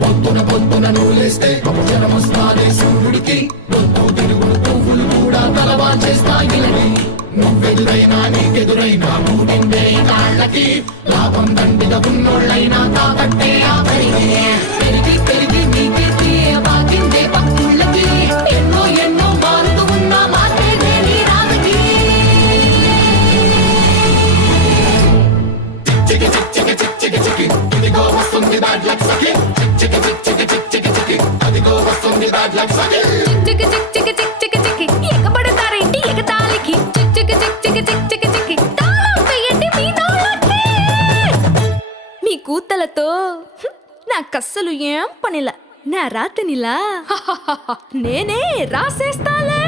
పొద్దున పొద్దున నూలేస్తే జనమొస్తానే సూర్యుడికి పొద్దు తిరుగుడు పువ్వులు కూడా తలవా చేస్తాయిలని నువ్వెదురైనా నీకెదురైనా మూడిందే కాళ్ళకి లాభం దండిగా ఉన్నోళ్ళైనా తాకట్టే ఆఖరికి పెరిగి పెరిగి నీ కీర్తి బాకిందే పక్కుళ్ళకి ఎన్నో ఎన్నో మారుతూ ఉన్న మార్పేదే నీ రాగకి చికి చిక్ చికి చిక్ చికి చికి ఇదిగో వస్తుంది బ్యాడ్ లక్ సఖి చికి చిక్ చికి చిక్ చికి చికి అదిగో వస్తుంది బ్యాడ్ లక్ సఖి చిక్ చిక్ చిక్ చిక్ చిక్ చిక్ ఎగబడతారేంటి ఎగతాళికి చిక్ చిక్ చిక్ చిక్ చిక్ చిక్ చిక్ తాళం వేయండి మీ నోళ్ళకి మీ కూతలతో నాకస్సలు ఏం పనిలా నా రాతనిలా నేనే రాసేస్తాలే